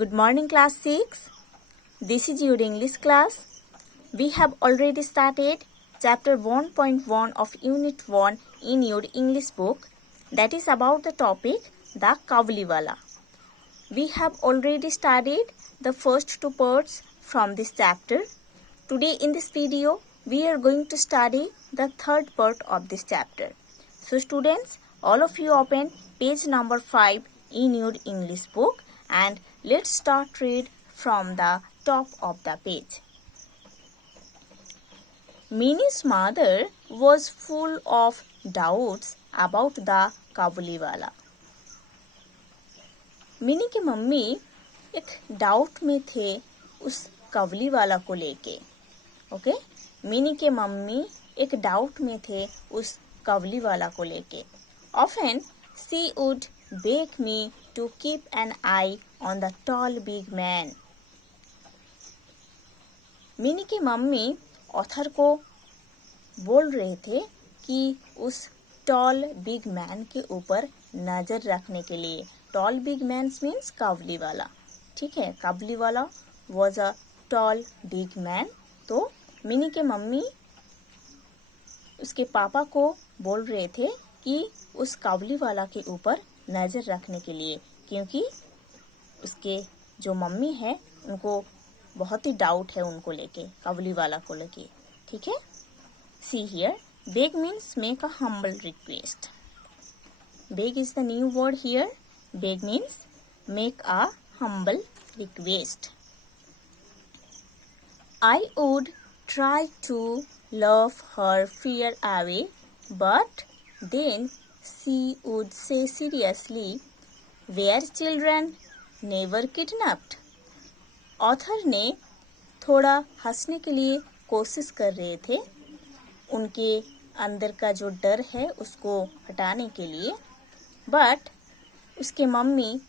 Good morning, class 6. This is your English class. We have already started chapter 1.1 of unit 1 in your English book. That is about the topic the Kawliwala. We have already studied the first two parts from this chapter. Today in this video, we are going to study the third part of this chapter. So students, all of you open page number 5 in your English book and let's start read from the top of the page. Minnie's mother was full of doubts about the Kawliwala. Mini की mummy एक doubt में थे उस कवलीवाला को लेके. Okay, mini के mummy एक doubt में थे उस कवलीवाला को लेके. Often she would beg me to keep an eye on the tall big man. Mini की मम्मी ऑथर को बोल रहे थे कि उस टॉल बिग मैन के ऊपर नजर रखने के लिए. Tall big man means Kabuliwala. ठीक है, Kabuliwala was a tall big man. तो मिनी के मम्मी उसके पापा को बोल रहे थे कि उस काबुलीवाला के ऊपर नजर रखने के लिए, क्योंकि उसके जो मम्मी है उनको बहुत ही डाउट है उनको लेके, काबुलीवाला को लेके. ठीक है, see here, beg means make a humble request. Beg is the new word here. Beg means make a humble request. I would try to laugh her fear away, but then she would say seriously, "Were children never kidnapped?" Author ने थोड़ा हंसने के लिए कोशिश कर रहे थे, उनके अंदर का जो डर है उसको हटाने के लिए. बट उसके मम्मी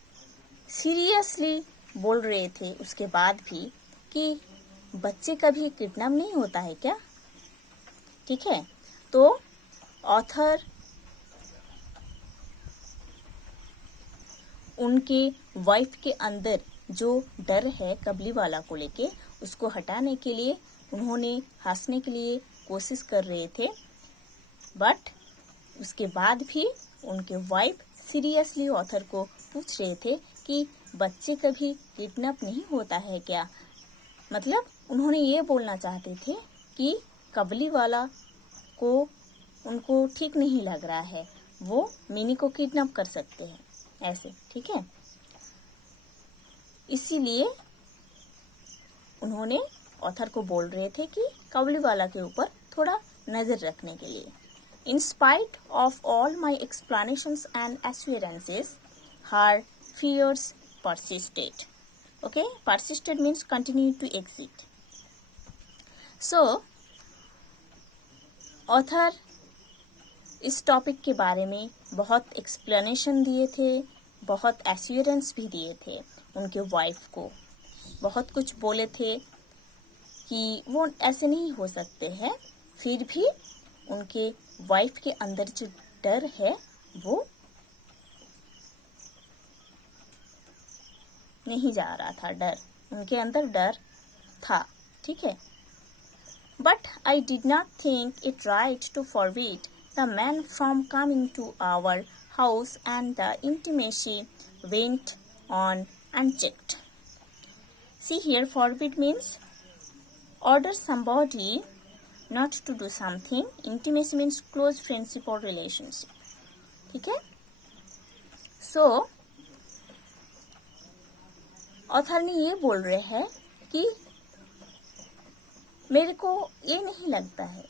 सीरियसली बोल रहे थे उसके बाद भी कि बच्चे कभी किडनैप नहीं होता है क्या. ठीक है, तो ऑथर उनके वाइफ के अंदर जो डर है कबलीवाला को लेके उसको हटाने के लिए उन्होंने हंसने के लिए कोशिश कर रहे थे. बट उसके बाद भी उनके वाइफ सीरियसली ऑथर को पूछ रहे थे कि बच्चे कभी किडनैप नहीं होता है क्या. मतलब उन्होंने ये बोलना चाहते थे कि कबलीवाला को उनको ठीक नहीं लग रहा है, वो मिनी को किडनैप कर सकते हैं ऐसे. ठीक है, इसीलिए उन्होंने ऑथर को बोल रहे थे कि कबलीवाला के ऊपर थोड़ा नजर रखने के लिए. In spite of all my explanations and assurances, her fears persisted. Okay, persisted means continue to exist. So, author इस टॉपिक के बारे में बहुत एक्सप्लेनेशन दिए थे, बहुत एश्योरेंस भी दिए थे उनके वाइफ को. बहुत कुछ बोले थे कि वो ऐसे नहीं हो सकते हैं. फिर भी उनके वाइफ के अंदर जो डर है वो नहीं जा रहा था. डर उनके अंदर डर था. ठीक है, but I did not think it right to forbid the man from coming to our house and the intimacy went on unchecked. See here, forbid means order somebody not to do something. Intimacy means close friendship or relationship. ठीक है, सो author ने ये बोल रहे हैं कि मेरे को ये नहीं लगता है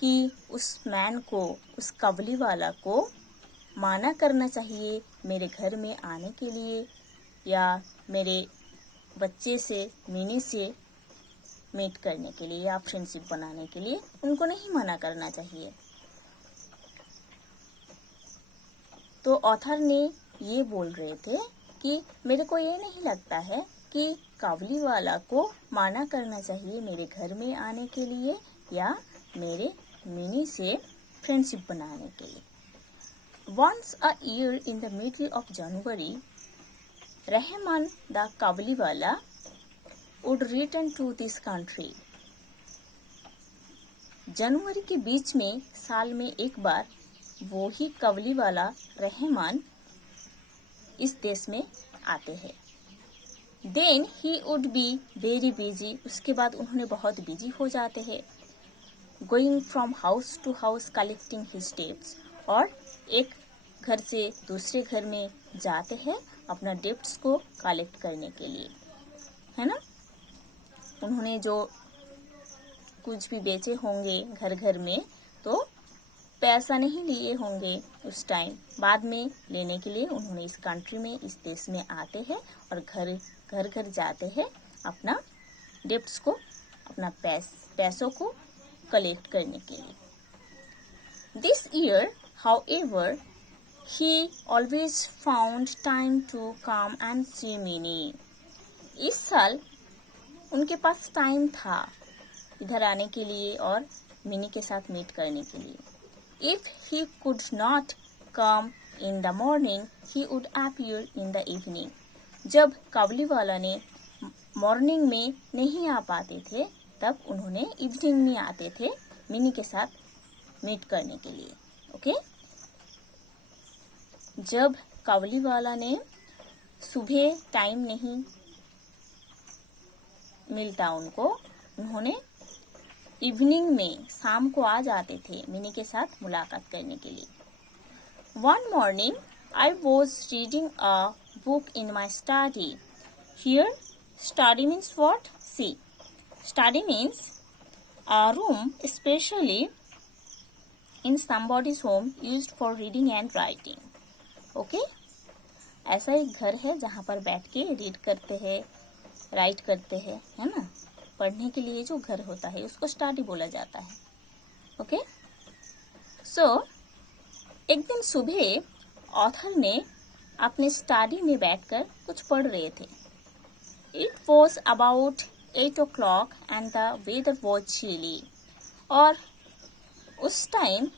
कि उस मैन को, उस कबलीवाला को माना करना चाहिए मेरे घर में आने के लिए या मेरे बच्चे से, मिनी से मीट करने के लिए या फ्रेंडशिप बनाने के लिए. उनको नहीं मना करना चाहिए. तो ऑथर ने ये बोल रहे थे कि मेरे को ये नहीं लगता है कि काबुलीवाला को मना करना चाहिए मेरे घर में आने के लिए या मेरे मिनी से फ्रेंडशिप बनाने के लिए. Once a year in the middle of January, Rahman the Kabuliwala would return to this country. जनवरी के बीच में साल में एक बार वो ही काबुलीवाला रहमान इस देश में आते हैं. Then he would be very busy. उसके बाद उन्होंने बहुत बिजी हो जाते हैं. Going from house to house collecting his debts. और एक घर से दूसरे घर में जाते हैं अपना डेप्ट्स को कलेक्ट करने के लिए, है ना. उन्होंने जो कुछ भी बेचे होंगे घर घर में तो पैसा नहीं लिए होंगे उस टाइम, बाद में लेने के लिए उन्होंने इस कंट्री में, इस देश में आते हैं और घर घर जाते हैं अपना डेप्ट्स को, अपना पैसों को कलेक्ट करने के लिए. This year however he always found time to come and see Mini. इस साल उनके पास टाइम था इधर आने के लिए और मिनी के साथ मीट करने के लिए. If he could not come in the morning, he would appear in the evening. जब काबुलीवाला ने मॉर्निंग में नहीं आ पाते थे तब उन्होंने इवनिंग में आते थे मिनी के साथ मीट करने के लिए. ओके. जब काबुलीवाला ने सुबह टाइम नहीं मिलता उनको, उन्होंने इवनिंग में शाम को आ जाते थे मिनी के साथ मुलाकात करने के लिए. One morning I was reading a book in my study. Here study means what? See, study means a room specially in somebody's home used for reading and writing. Okay. ऐसा एक घर है जहाँ पर बैठ के रीड करते हैं, राइट करते हैं, है ना. पढ़ने के लिए जो घर होता है उसको स्टडी बोला जाता है. ओके. सो एक दिन सुबह ऑथर ने अपने स्टडी में बैठकर कुछ पढ़ रहे थे. It was about 8 o'clock and the weather was chilly. और उस टाइम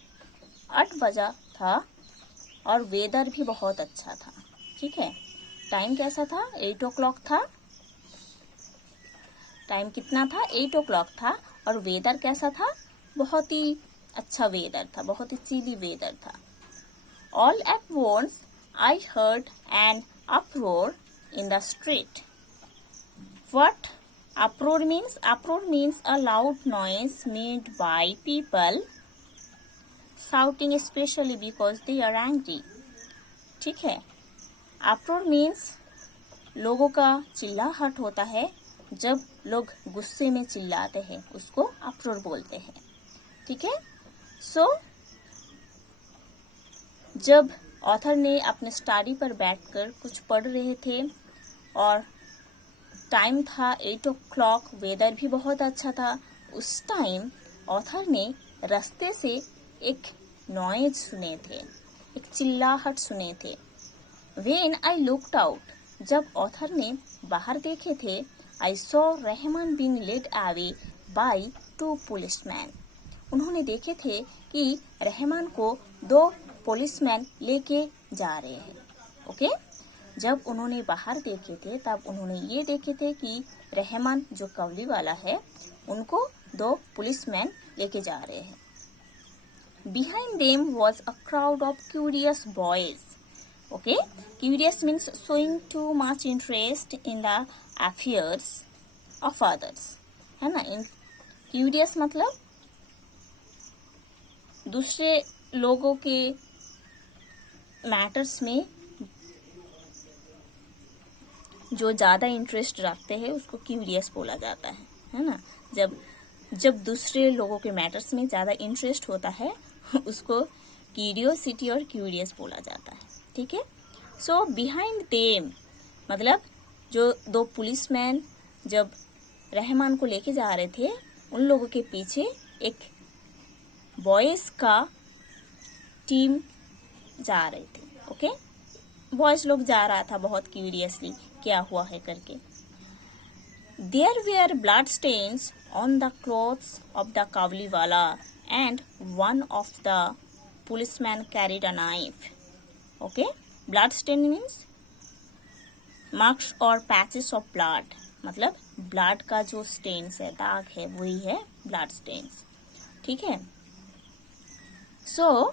8 बजा था और वेदर भी बहुत अच्छा था. ठीक है. टाइम कैसा था? 8 o'clock था. टाइम कितना था? 8 o'clock था. और वेदर कैसा था? बहुत ही अच्छा वेदर था, बहुत ही चिली वेदर था. All at once I heard an uproar in the street. What uproar means? Uproar means a loud noise made by people shouting especially because they are angry. ठीक है. uproar means लोगों का चिल्लाहट होता है. जब लोग गुस्से में चिल्लाते हैं उसको अप्रोर बोलते हैं. ठीक है. सो जब ऑथर ने अपने स्टडी पर बैठकर कुछ पढ़ रहे थे और टाइम था 8 o'clock, वेदर भी बहुत अच्छा था, उस टाइम ऑथर ने रास्ते से एक नॉइज सुने थे, एक चिल्लाहट सुने थे. व्हेन आई लुक्ड आउट, जब ऑथर ने बाहर देखे थे, I saw Rahman being led away by 2 policemen. उन्होंने देखे थे कि रहमान को 2 पुलिसमैन लेके जा रहे हैं. ओके. जब उन्होंने बाहर देखे थे तब उन्होंने ये देखे थे कि रहमान जो काबुलीवाला है उनको 2 पुलिसमैन लेके जा रहे हैं. Behind them was a crowd of curious boys. Okay. Curious means showing too much interest in the affairs of others, है ना. इन क्यूरियस मतलब दूसरे लोगों के मैटर्स में जो ज्यादा इंटरेस्ट रखते हैं उसको क्यूरियस बोला जाता है ना. जब दूसरे लोगों के मैटर्स में ज्यादा इंटरेस्ट होता है उसको क्यूरियोसिटी और क्यूरियस बोला जाता है. ठीक है. सो बिहाइंड देम मतलब जो 2 पुलिसमैन जब रहमान को लेके जा रहे थे उन लोगों के पीछे एक बॉयज का टीम जा रहे थे. ओके. बॉयज लोग जा रहा था बहुत क्यूरियसली क्या हुआ है करके. There were blood stains on the clothes of the Kabuliwala and one of the policeman carried a knife. Okay. Blood stain means marks और पैचेस ऑफ ब्लड, मतलब ब्लड का जो स्टेन्स है, दाग है, वही है ब्लड स्टेन्स। ठीक है। सो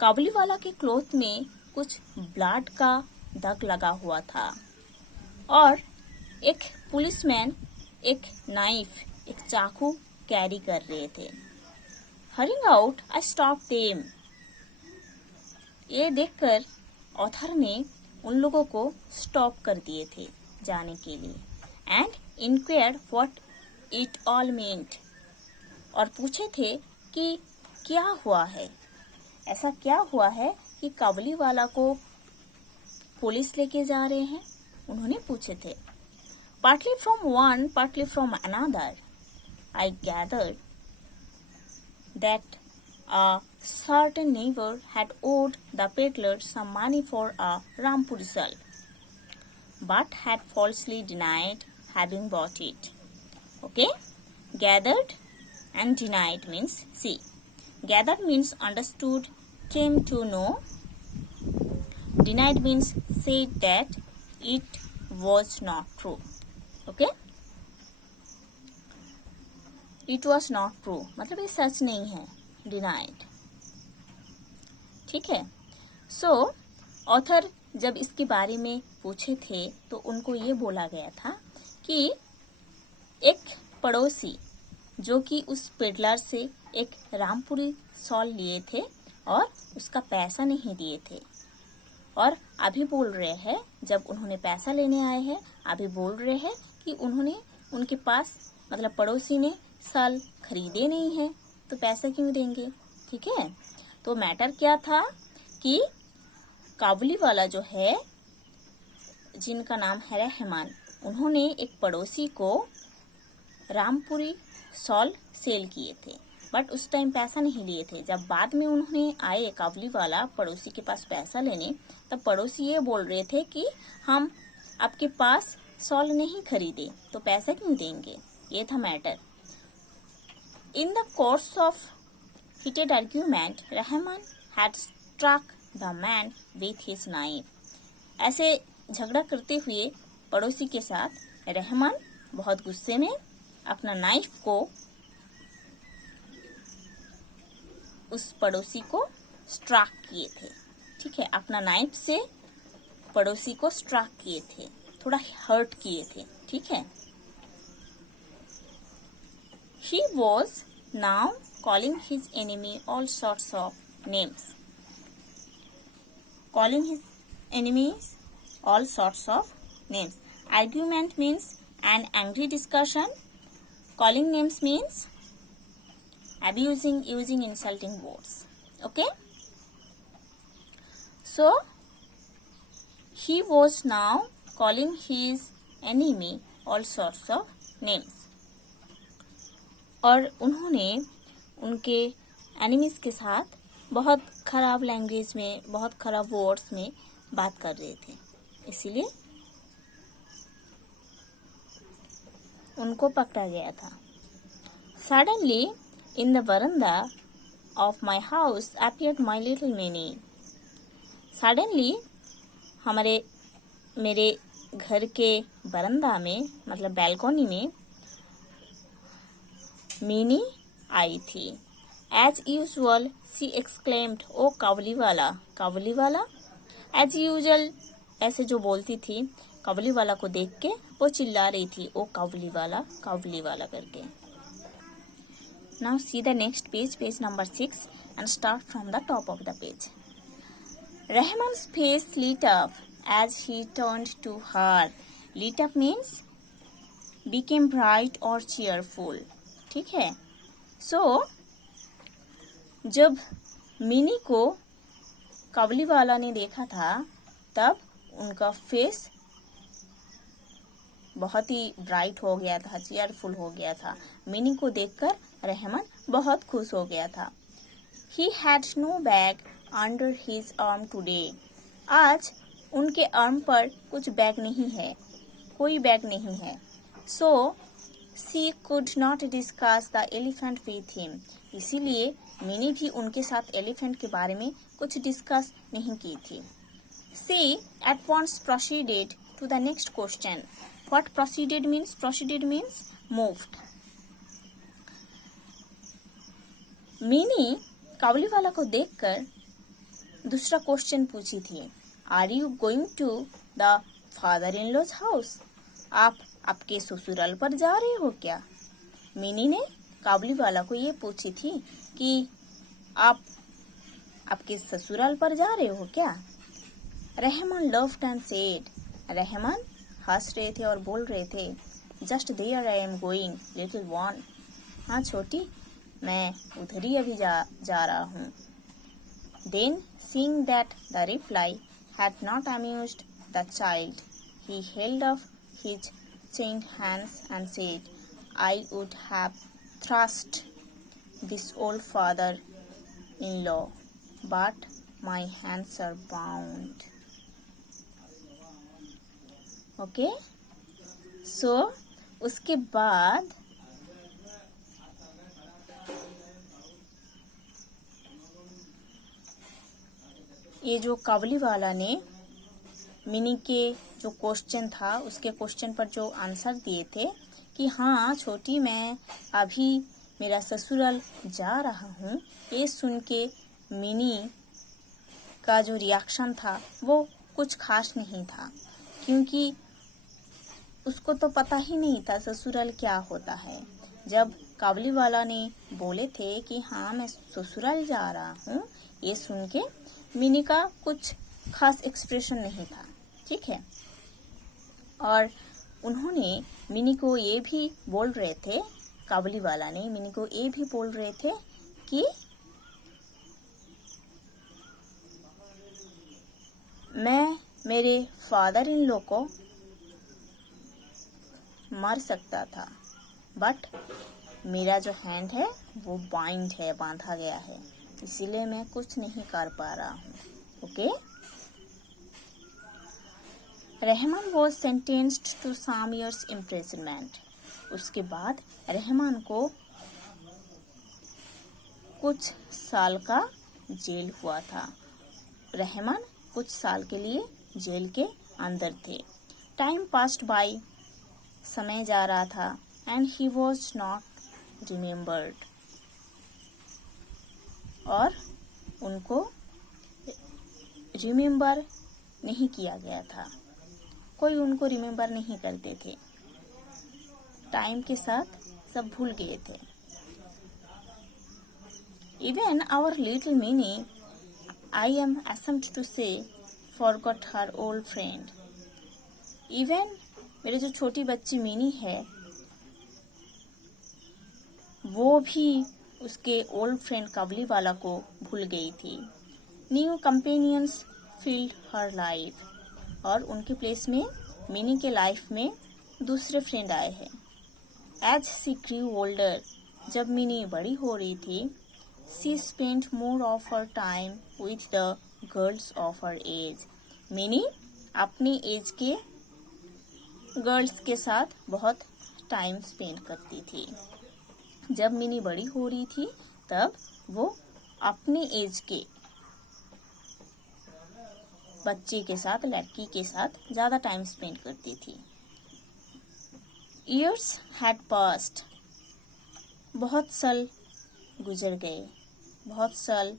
काबुलीवाला के क्लॉथ में कुछ ब्लड का दाग लगा हुआ था और एक पुलिसमैन एक नाइफ, एक चाकू कैरी कर रहे थे। Hurrying out I stop them. ये देखकर ऑथर ने उन लोगों को स्टॉप कर दिए थे जाने के लिए। And inquired what it all meant, और पूछे थे कि क्या हुआ है, ऐसा क्या हुआ है कि काबुलीवाला को पुलिस लेके जा रहे हैं, उन्होंने पूछे थे। Partly from one, partly from another, I gathered that a certain neighbor had owed the peddler some money for a Rampuri sal, but had falsely denied having bought it. Okay? Gathered and denied means, see, gathered means understood, came to know. Denied means said that it was not true. Okay, it was not true मतलब ये सच नहीं है, denied. ठीक है। सो author जब इसके बारे में पूछे थे तो उनको ये बोला गया था कि एक पड़ोसी जो कि उस पेडलर से एक रामपुरी सॉल लिए थे और उसका पैसा नहीं दिए थे, और अभी बोल रहे हैं, जब उन्होंने पैसा लेने आए हैं अभी बोल रहे हैं कि उन्होंने उनके पास मतलब पड़ोसी ने साल खरीदे नहीं है तो पैसा क्यों देंगे। ठीक है। तो मैटर क्या था कि काबुलीवाला जो है, जिनका नाम है रहमान, उन्होंने एक पड़ोसी को रामपुरी सॉल सेल किए थे, बट उस टाइम पैसा नहीं लिए थे। जब बाद में उन्होंने आए काबुलीवाला पड़ोसी के पास पैसा लेने, तब पड़ोसी ये बोल रहे थे कि हम आपके पास सॉल नहीं खरीदे तो पैसा क्यों देंगे। ये था matter. In the course of heated argument Rahman had struck the man with his knife. ऐसे झगड़ा करते हुए पड़ोसी के साथ रहमान बहुत गुस्से में अपना नाइफ को उस पड़ोसी को स्ट्रक किए थे। ठीक है, अपना नाइफ से पड़ोसी को स्ट्रक किए थे, थोड़ा हर्ट किए थे। ठीक है। He was now calling his enemy all sorts of names. Calling his enemies all sorts of names. Argument means an angry discussion. Calling names means abusing, using insulting words. Okay. So he was now calling his enemy all sorts of names. और उन्होंने उनके enemies के साथ बहुत खराब language में, बहुत खराब वर्ड्स में बात कर रहे थे, इसीलिए उनको पकड़ा गया था। Suddenly in the veranda of my house appeared my little Mini. Suddenly मेरे घर के बरंदा में मतलब बैल्कनी में मिनी आई थी। एज यूजुअल सी एक्सक्लेम्ड, ओ काबुलीवाला। काबुलीवाला एज यूजुअल ऐसे जो बोलती थी, काबुलीवाला को देख के वो चिल्ला रही थी, ओ काबुलीवाला, काबुलीवाला करके। Now see the next page, page number 6 and start from the top of the page. Rahman's face lit up as he turned to her. Lit up means became bright or cheerful. ठीक है। So जब mini को काबुलीवाला ने देखा था तब उनका face बहुत ही ब्राइट हो गया था, चीयरफुल हो गया था। मिनी को देखकर रहमान बहुत खुश हो गया था। He had no bag under his arm today. आज उनके आर्म पर कुछ बैग नहीं है, कोई बैग नहीं है। So she could not discuss the elephant with him. इसीलिए मिनी भी उनके साथ एलिफेंट के बारे में कुछ डिस्कस नहीं की थी। She at once proceeded to the next question. What proceeded means? Proceeded means moved. Mini Kabuliwala को देखकर दूसरा क्वेश्चन पूछी थी. Are you going to the father in law's house? आप आपके ससुराल पर जा रहे हो क्या? मिनी ने काबुलीवाला को ये पूछी थी कि आप आपके ससुराल पर जा रहे हो क्या? Rahman laughed and said, Rahman हंस रहे थे और बोल रहे थे, just there I am going little one. हाँ छोटी, मैं उधर ही अभी जा रहा हूँ. Then, seeing that the reply had not amused the child, he held up his chained hands and said, I would have thrashed this old father-in-law, but my hands are bound. Okay? So, उसके बाद ये जो काबुलीवाला ने mini के जो question था उसके question पर जो आंसर दिए थे कि हाँ छोटी, मैं अभी मेरा ससुराल जा रहा हूँ, ये सुन के मिनी का जो रिएक्शन था वो कुछ खास नहीं था, क्योंकि उसको तो पता ही नहीं था ससुराल क्या होता है. जब काबुलीवाला ने बोले थे कि हाँ मैं ससुराल जा रहा हूँ, ये सुन के मिनी का कुछ खास एक्सप्रेशन नहीं था. ठीक है. और उन्होंने मिनी को ये भी बोल रहे थे, काबुलीवाला ने मिनी को ये भी बोल रहे थे कि मैं मेरे फादर इन लॉ को मार सकता था, बट मेरा जो हैंड है वो बाइंड है, बांधा गया है, इसीलिए मैं कुछ नहीं कर पा रहा हूँ. Okay. Rahman was sentenced to some years imprisonment. उसके बाद रहमान को कुछ साल का जेल हुआ था. रहमान कुछ साल के लिए जेल के अंदर थे. टाइम पास्ड बाय, समय जा रहा था, and he was not remembered, और उनको रिमेम्बर नहीं किया गया था. कोई उनको रिमेम्बर नहीं करते थे. टाइम के साथ सब भूल गए थे. Even our little Mini, I am ashamed to say, forgot her old friend. Even मेरे जो छोटी बच्ची मिनी है वो भी उसके ओल्ड फ्रेंड काबुलीवाला को भूल गई थी. न्यू कंपेनियंस फिल्ड हर लाइफ, और उनके प्लेस में मिनी के लाइफ में दूसरे फ्रेंड आए हैं. एज सी ग्रू ओल्डर, जब मिनी बड़ी हो रही थी, she spent more of her time with the girls of her age. Mini अपनी एज के गर्ल्स के साथ बहुत टाइम स्पेंड करती थी. जब मिनी बड़ी हो रही थी तब वो अपनी एज के बच्चे के साथ, लड़की के साथ ज़्यादा टाइम स्पेंड करती थी. Years had passed, बहुत साल गुजर गए, बहुत साल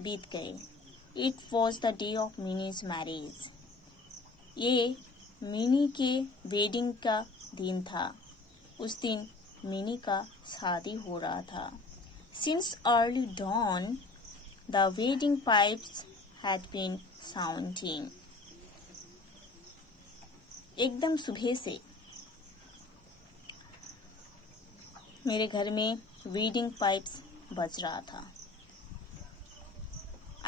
बीत गए. It was the day of Minnie's marriage. ये मिनी के वेडिंग का दिन था. उस दिन मिनी का शादी हो रहा था. Since early dawn, the wedding pipes had been sounding. एकदम सुबह से मेरे घर में वेडिंग पाइप्स बज रहा था.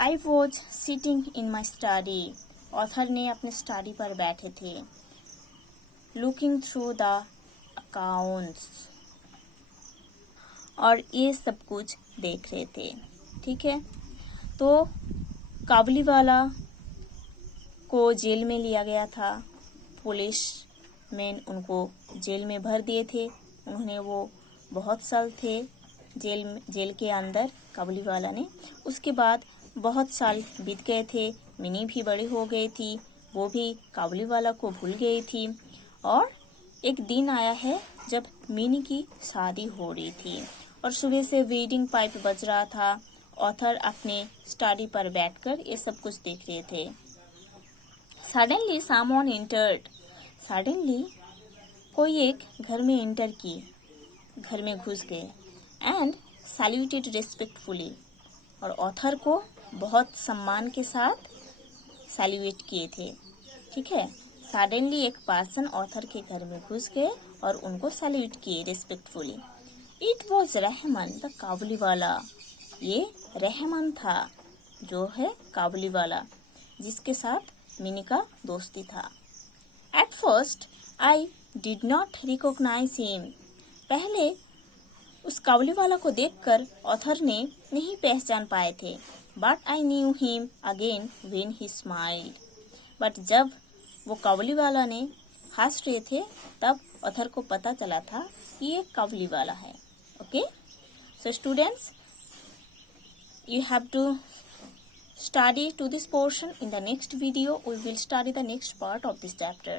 I was sitting in my study. Author ने अपने स्टडी पर बैठे थे. Looking through the accounts, और ये सब कुछ देख रहे थे. ठीक है. तो काबुलीवाला को जेल में लिया गया था. पुलिस मैन उनको जेल में भर दिए थे. उन्होंने वो बहुत साल थे जेल के अंदर, काबुलीवाला ने. उसके बाद बहुत साल बीत गए थे, मिनी भी बड़ी हो गई थी, वो भी काबुलीवाला को भूल गई थी। और एक दिन आया है जब मिनी की शादी हो रही थी और सुबह से वेडिंग पाइप बज रहा था। ऑथर अपने स्टडी पर बैठकर ये सब कुछ देख रहे थे। Suddenly someone entered. सडनली कोई एक घर में एंटर किए, घर में घुस गए एंड सैल्यूटेड रेस्पेक्टफुली, और ऑथर को बहुत सम्मान के साथ सैल्यूट किए थे। ठीक है, सडनली एक पर्सन ऑथर के घर में घुस गए और उनको सैल्यूट किए respectfully. It was Rahman the Kabuliwala. ये रहमान था, जो है काबुलीवाला, जिसके साथ मिनी का दोस्ती था। At first I did not recognise him. पहले उस काबुलीवाला को देखकर ऑथर ने नहीं पहचान पाए थे। But I knew him again when he smiled. But जब वो काबुलीवाला ने हंस रहे थे तब ऑथर को पता चला था कि ये काबुलीवाला है। Okay, so students, you have to study to this portion. In the next video we will study the next part of this chapter.